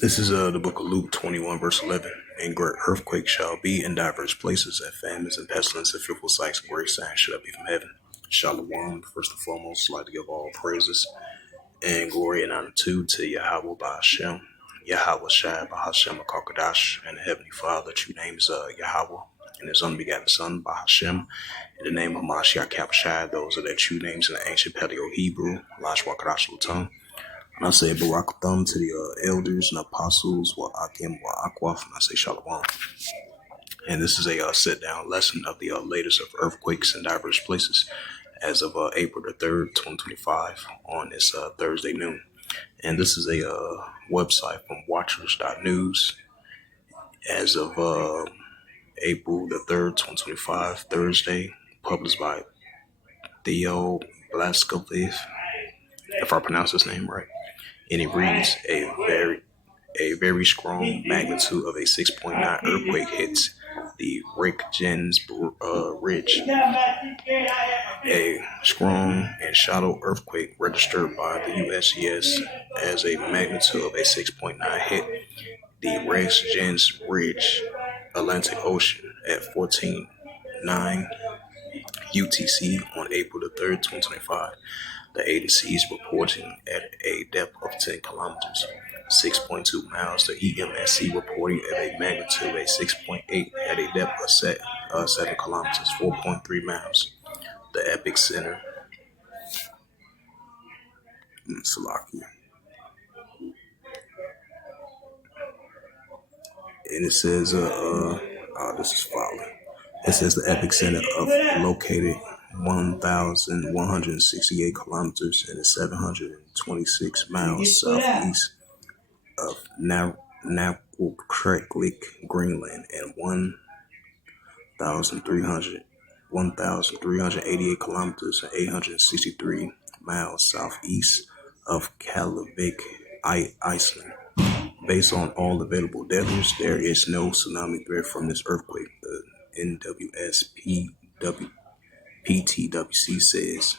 This is the book of Luke 21, verse 11. And great earthquakes shall be in diverse places, and famines and pestilence and fearful sights and great signs shall be from heaven. Shalom, first and foremost, I'd like to give all praises and glory and honor to Yahweh by Hashem, Yahweh Shai by Hashem Akakadash, and the Heavenly Father, true name is Yahweh, and his unbegotten Son by Hashem, in the name of Mashiach Kapashai. Those are their true names in the ancient Paleo Hebrew, Lashwa Kadash Luton. And I say Barak Thumb to the elders and apostles, wa Akim, wa Akwaf, and I say Shalom. And this is a sit-down lesson of the latest of earthquakes in diverse places as of April the 3rd, 2025 on this Thursday noon. And this is a website from watchers.news as of April the 3rd, 2025, Thursday, published by Theo Blaskovic, if I pronounce his name right. And it reads, a very strong magnitude of a 6.9 earthquake hits the Reykjanes Ridge. A strong and shallow earthquake registered by the USGS as a magnitude of a 6.9 hit the Reykjanes Ridge, Atlantic Ocean at 14:09 UTC on April the 3rd, 2025. The agency is reporting at a depth of 10 kilometers, 6.2 miles. The EMSC reporting at a magnitude of 6.8 at a depth of 7 kilometers, 4.3 miles. The Epic Center, Salaki. And it says, this is following. It says the Epic Center of located 1,168 kilometers and 726 miles southeast of Naukluq, Greenland, and 1,388 kilometers and 863 miles southeast of Keflavik, Iceland. Based on all available data, there is no tsunami threat from this earthquake. The NWSPTWC says.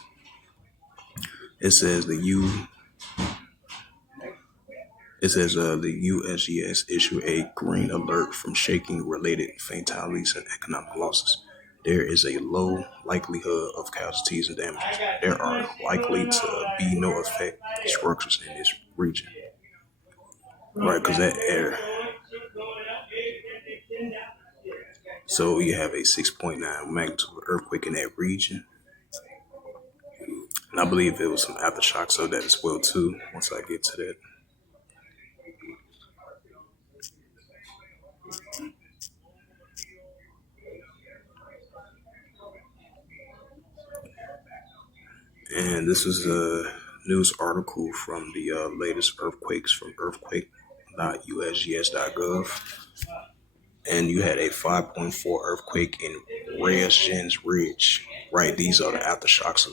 It says the USGS issued a green alert from shaking related fatalities and economic losses. There is a low likelihood of casualties and damages. There are likely to be no effect structures in this region. Right, because that air. So you have a 6.9 magnitude earthquake in that region. And I believe it was some aftershocks of that as well too, once I get to that. And this is a news article from the latest earthquakes from earthquake.usgs.gov. And you had a 5.4 earthquake in Reykjanes Ridge. Right, these are the aftershocks of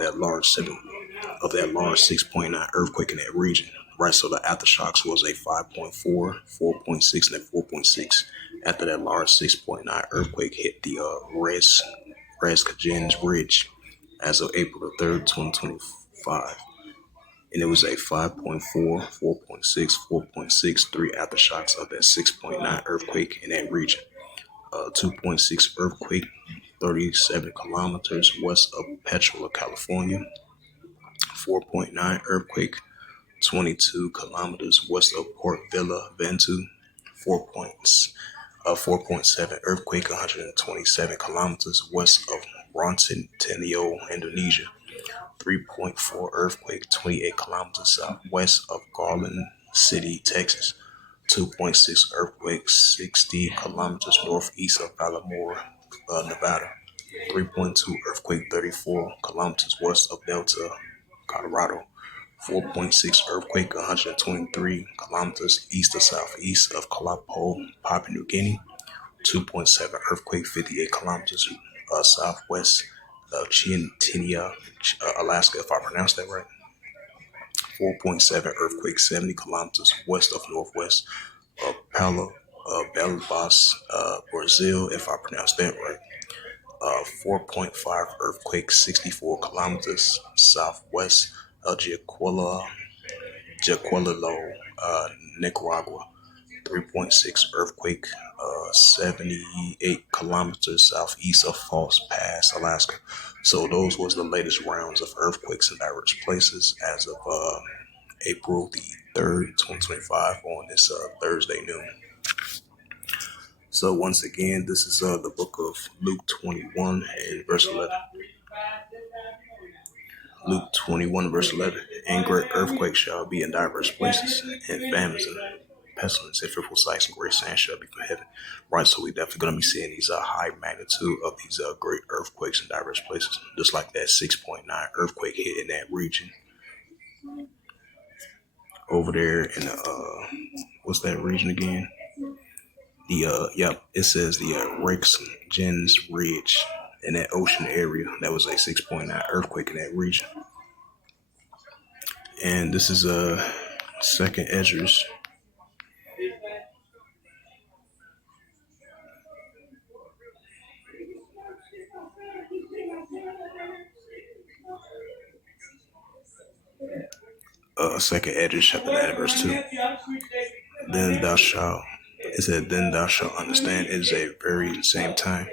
that large 6.9 earthquake in that region. Right, so the aftershocks was a 5.4, 4.6, and a 4.6 after that large 6.9 earthquake hit the Reykjanes Ridge as of April the 3rd, 2025. And it was a 5.4, 4.6, 4.6, 3 aftershocks of that 6.9 earthquake in that region. 2.6 earthquake, 37 kilometers west of Petrola, California. 4.9 earthquake, 22 kilometers west of Port Vila, Ventu. 4.7 earthquake, 127 kilometers west of Rontenio, Indonesia. 3.4 earthquake, 28 kilometers southwest of Garland City, Texas. 2.6 earthquake, 60 kilometers northeast of Alamore, Nevada. 3.2 earthquake, 34 kilometers west of Delta, Colorado. 4.6 earthquake, 123 kilometers east of southeast of Kalapo, Papua New Guinea. 2.7 earthquake, 58 kilometers southwest of Chiantinia, Alaska, if I pronounced that right. 4.7 earthquake, 70 kilometers west of northwest of Belibas, Brazil, if I pronounced that right. 4.5 earthquake, 64 kilometers southwest of Giaquila, Jacuello, Nicaragua. 3.6 earthquake, 78 kilometers southeast of Falls Pass, Alaska. So those was the latest rounds of earthquakes in diverse places as of April the 3rd, 2025 on this Thursday noon. So once again, this is the book of Luke 21 and verse 11. Luke 21 verse 11. And great earthquakes shall be in diverse places, and famines and pestilence and fearful sights and great signs shall be from heaven. Right, so we definitely going to be seeing these high magnitude of these great earthquakes in diverse places, just like that 6.9 earthquake hit in that region over there in the what's that region again? The it says the Rex Gens Ridge in that ocean area. That was a 6.9 earthquake in that region. And this is second Ezra's. Second Ezra chapter 9 verse 2. Then thou shalt, it said, then thou shalt understand it is a very same time.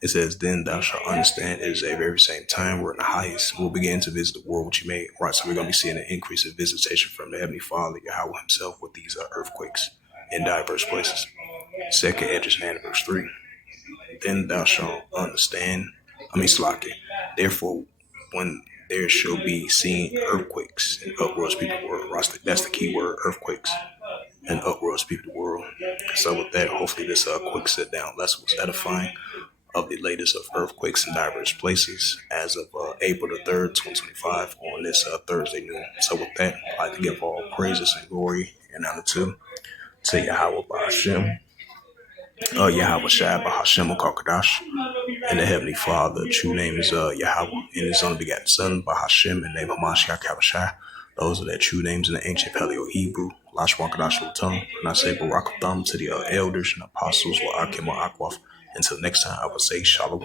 It says, then thou shalt understand it is a very same time where the highest will begin to visit the world which he made. Right, so we're going to be seeing an increase in visitation from the Heavenly Father, Yahweh himself, with these earthquakes in diverse places. Second Ezra 9 verse 3. Then thou shalt understand, Slaki. Therefore, when there shall be seen earthquakes and uproars people the world. Right, that's the key word, earthquakes and uproars people the world. So with that, hopefully this quick sit down lesson was edifying of the latest of earthquakes in diverse places as of April the 3rd, 2025 on this Thursday noon. So with that, I'd like to give all praises and glory and honor to Yahweh Ba'Hashem, Yahweh Shai Ba'Hashem Kakadash, and the Heavenly Father. The true name is Yahweh, and his only begotten Son, Ba'Hashem, and name Hamashiach Kabashai. Those are their true names in the ancient Paleo Hebrew. Lashwan Kadash Lutum. And I say Barak Thumb to the elders and apostles, Wa'akim Wa'akwaf. Until next time, I will say Shalom.